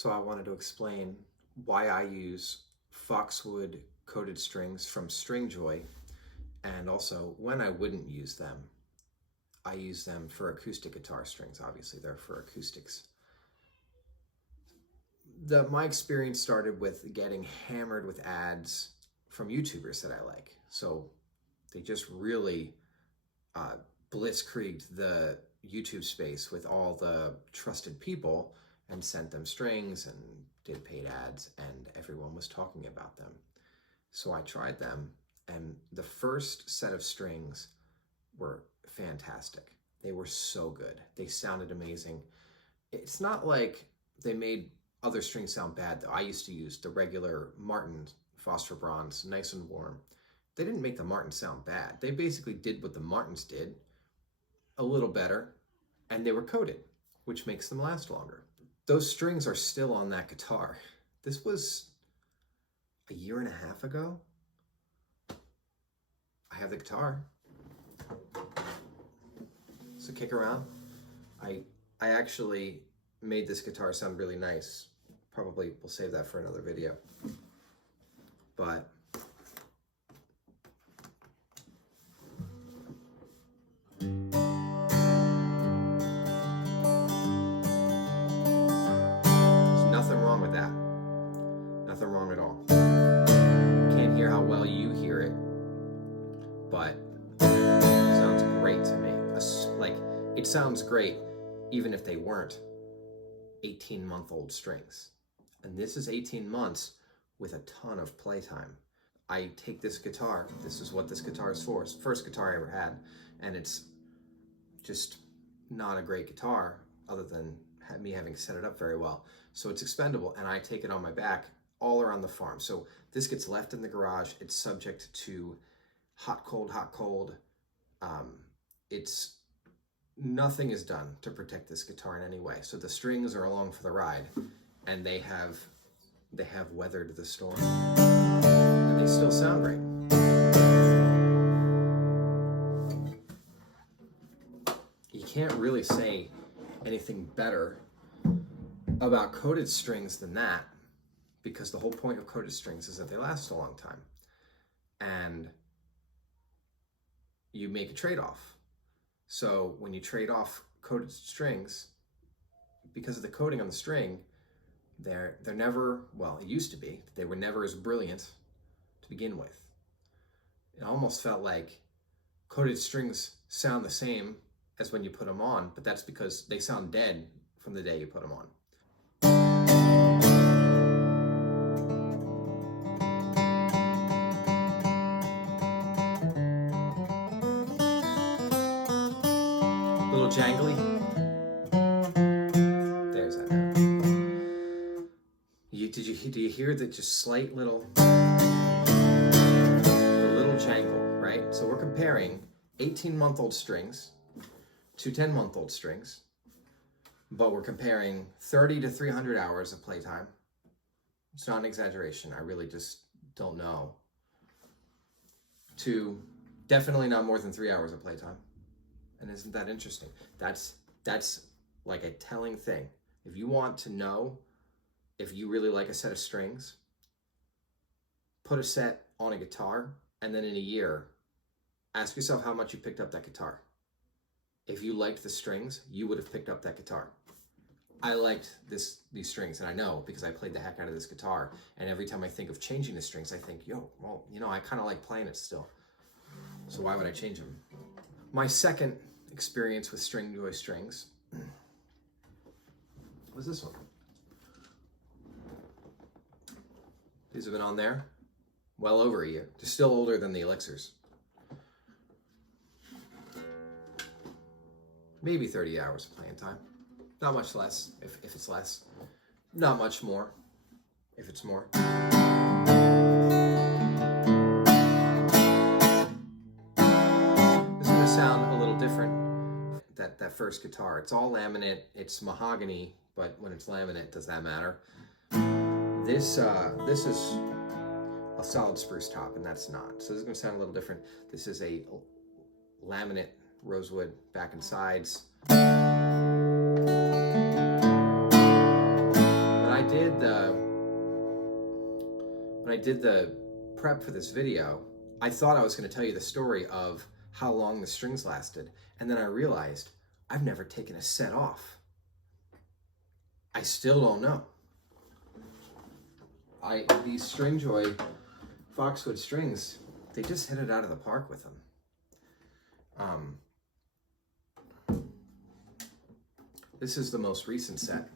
So I wanted to explain why I use Foxwood coated strings from Stringjoy, and also when I wouldn't use them. I use them for acoustic guitar strings. Obviously, they're for acoustics. My experience started with getting hammered with ads from YouTubers that I like. So they just really blitzkrieged the YouTube space with all the trusted people and sent them strings and did paid ads, and everyone was talking about them. So I tried them, and the first set of strings were fantastic. They were so good. They sounded amazing. It's not like they made other strings sound bad, though. I used to use the regular Martin Phosphor Bronze, nice and warm. They didn't make the Martins sound bad. They basically did what the Martins did, a little better, and they were coated, which makes them last longer. Those strings are still on that guitar. This was a year and a half ago. I have the guitar. So kick around. I actually made this guitar sound really nice. Probably we'll save that for another video. But nothing wrong with that. Nothing wrong at all. Can't hear how well you hear it, but it sounds great to me. Like, it sounds great even if they weren't 18-month-old strings. And this is 18 months with a ton of playtime. I take this guitar, this is what this guitar is for. It's the first guitar I ever had, and it's just not a great guitar other than me having set it up very well. So it's expendable, and I take it on my back all around the farm. So this gets left in the garage. It's subject to hot, cold, hot, cold. Nothing is done to protect this guitar in any way. So the strings are along for the ride, and they have weathered the storm, and they still sound great. You can't really say anything better about coated strings than that, because the whole point of coated strings is that they last a long time, and you make a trade-off. So when you trade off coated strings, because of the coating on the string, they're never, well, it used to be, they were never as brilliant to begin with. It almost felt like coated strings sound the same as when you put them on, but that's because they sound dead from the day you put them on. A little jangly. There's that note. Do you hear that just slight little jangle, right? So we're comparing 18-month-old strings to 10-month-old strings, but we're comparing 30 to 300 hours of playtime. It's not an exaggeration. I really just don't know. To definitely not more than 3 hours of playtime. And isn't that interesting? That's like a telling thing. If you want to know if you really like a set of strings, put a set on a guitar, and then in a year, ask yourself how much you picked up that guitar. If you liked the strings, you would have picked up that guitar. I liked these strings, and I know because I played the heck out of this guitar, and every time I think of changing the strings, I think, well, I kind of like playing it still. So why would I change them? My second experience with Stringjoy strings was this one. These have been on there well over a year. They're still older than the Elixirs. Maybe 30 hours of playing time. Not much less, if it's less. Not much more, if it's more. This is gonna sound a little different, that first guitar. It's all laminate, it's mahogany, but when it's laminate, does that matter? This is a solid spruce top, and that's not. So this is gonna sound a little different. This is a laminate rosewood back and sides. But I I did the prep for this video, I thought I was going to tell you the story of how long the strings lasted, and then I realized I've never taken a set off. I still don't know. These Stringjoy Foxwood strings, they just hit it out of the park with them. This is the most recent set.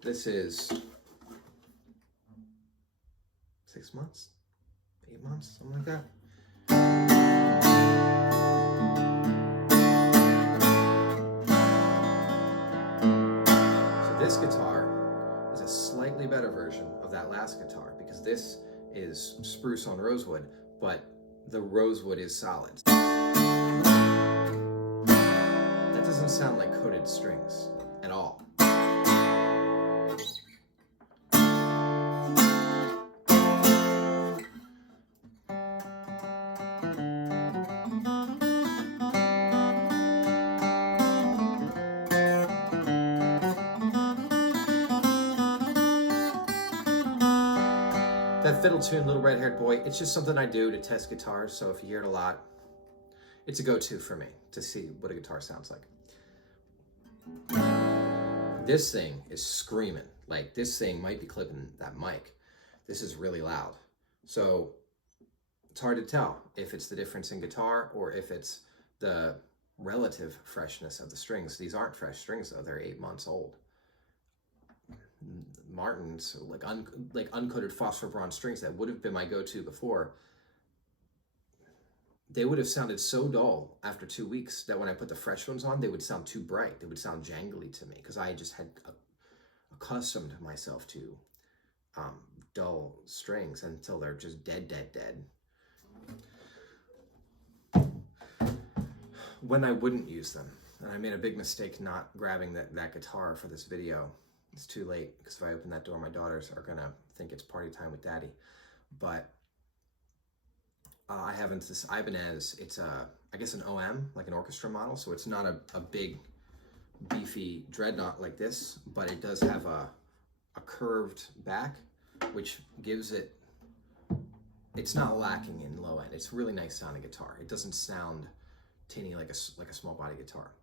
This is 6 months, 8 months, something like that. So this guitar is a slightly better version of that last guitar because this is spruce on rosewood, but the rosewood is solid. That doesn't sound like coated strings at all. That fiddle tune, Little Red-Haired Boy, it's just something I do to test guitars, so if you hear it a lot, it's a go-to for me to see what a guitar sounds like. This thing is screaming. Like, this thing might be clipping that mic. This is really loud. So it's hard to tell if it's the difference in guitar or if it's the relative freshness of the strings. These aren't fresh strings, though. They're 8 months old. Martin's, like uncoated phosphor bronze strings that would have been my go-to before, they would have sounded so dull after 2 weeks that when I put the fresh ones on, they would sound too bright. They would sound jangly to me because I just had accustomed myself to dull strings until they're just dead. When I wouldn't use them, and I made a big mistake not grabbing that guitar for this video. It's too late because if I open that door, my daughters are gonna think it's party time with daddy. But I have this Ibanez. It's I guess an OM, like an orchestra model. So it's not a big, beefy dreadnought like this, but it does have a curved back, which gives it. It's not lacking in low end. It's a really nice sounding guitar. It doesn't sound tinny like a small body guitar.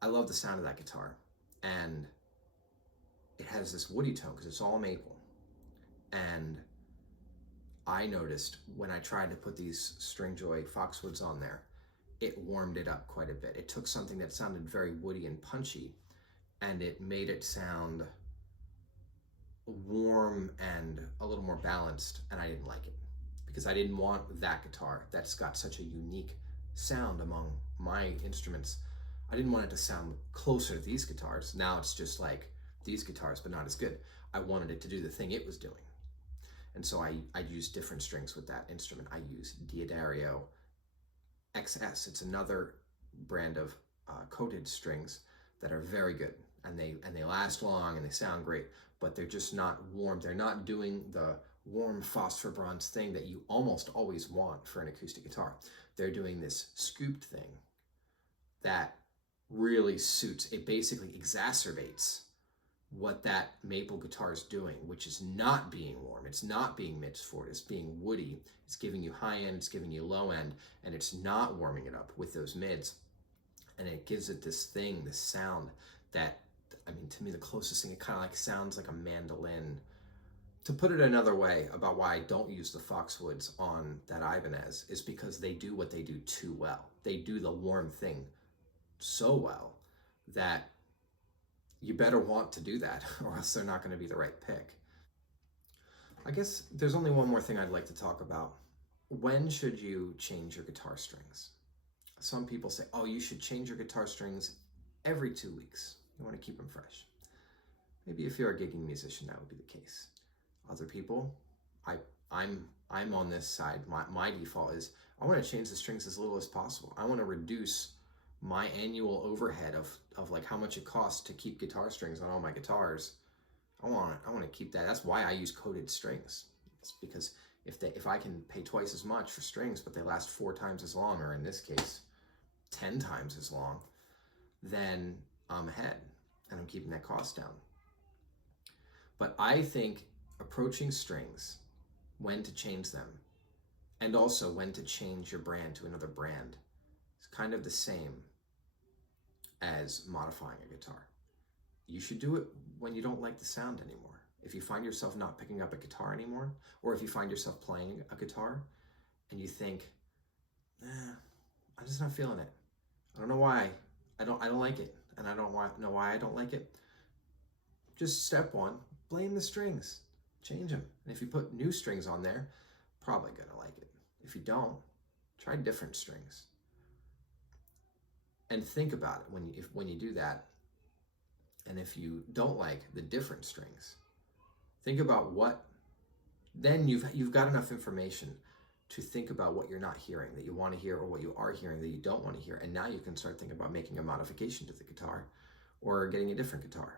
I love the sound of that guitar, and it has this woody tone because it's all maple. And I noticed when I tried to put these Stringjoy Foxwoods on there, it warmed it up quite a bit. It took something that sounded very woody and punchy, and it made it sound warm and a little more balanced, and I didn't like it because I didn't want that guitar that's got such a unique sound among my instruments. I didn't want it to sound closer to these guitars. Now it's just like these guitars, but not as good. I wanted it to do the thing it was doing. And so I used different strings with that instrument. I use Diodario XS. It's another brand of coated strings that are very good, and they last long and they sound great, but they're just not warm. They're not doing the warm phosphor bronze thing that you almost always want for an acoustic guitar. They're doing this scooped thing that really suits. It basically exacerbates what that maple guitar is doing, which is not being warm. It's not being mixed forward. It's being woody. It's giving you high end. It's giving you low end, and it's not warming it up with those mids. And it gives it this thing, this sound that, I mean, to me, the closest thing, it kind of like sounds like a mandolin. To put it another way about why I don't use the Foxwoods on that Ibanez is because they do what they do too well. They do the warm thing so well that you better want to do that or else they're not going to be the right pick. I guess there's only one more thing I'd like to talk about. When should you change your guitar strings? Some people say, oh, you should change your guitar strings every 2 weeks. You want to keep them fresh. Maybe if you're a gigging musician, that would be the case. Other people, I'm on this side. My default is I want to change the strings as little as possible. I want to reduce my annual overhead of like how much it costs to keep guitar strings on all my guitars. I want to keep that. That's why I use coated strings. It's because if I can pay twice as much for strings, but they last 4 times as long, or in this case, 10 times as long, then I'm ahead and I'm keeping that cost down. But I think approaching strings, when to change them, and also when to change your brand to another brand, is kind of the same as modifying a guitar. You should do it when you don't like the sound anymore. If you find yourself not picking up a guitar anymore, or if you find yourself playing a guitar and you think, I'm just not feeling it. I don't know why. I don't like it, and I don't know why I don't like it. Just step one, blame the strings. Change them. And if you put new strings on there, probably gonna like it. If you don't, try different strings. And think about it when you do that. And if you don't like the different strings, think about what, then you've got enough information to think about what you're not hearing that you want to hear, or what you are hearing that you don't want to hear. And now you can start thinking about making a modification to the guitar or getting a different guitar.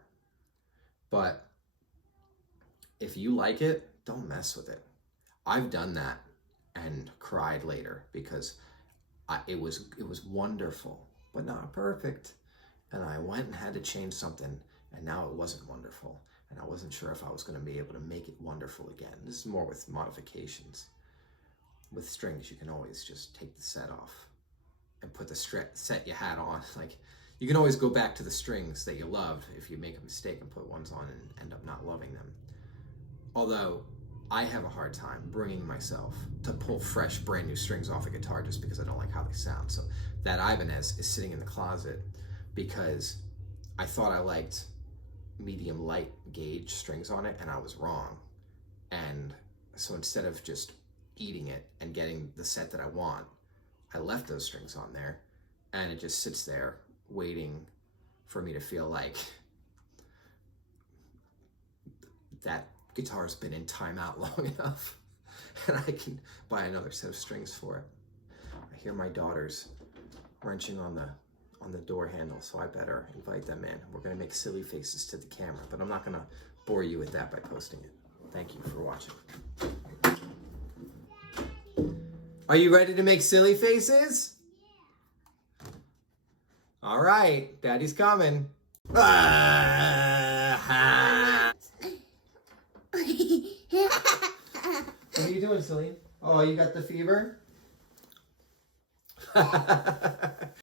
But if you like it, don't mess with it. I've done that and cried later because it was wonderful, but not perfect. And I went and had to change something, and now it wasn't wonderful. And I wasn't sure if I was going to be able to make it wonderful again. This is more with modifications. With strings, you can always just take the set off and put the set you had on. Like, you can always go back to the strings that you loved if you make a mistake and put ones on and end up not loving them. Although, I have a hard time bringing myself to pull fresh, brand new strings off a guitar just because I don't like how they sound. So that Ibanez is sitting in the closet because I thought I liked medium light gauge strings on it, and I was wrong. And so instead of just eating it and getting the set that I want, I left those strings on there, and it just sits there waiting for me to feel like that guitar's been in timeout long enough and I can buy another set of strings for it. I hear my daughters wrenching on the door handle, so I better invite them in. We're gonna make silly faces to the camera, but I'm not gonna bore you with that by posting it. Thank you for watching. Are you ready to make silly faces? Yeah. All right, Daddy's coming. What are you doing, Celine? Oh, you got the fever?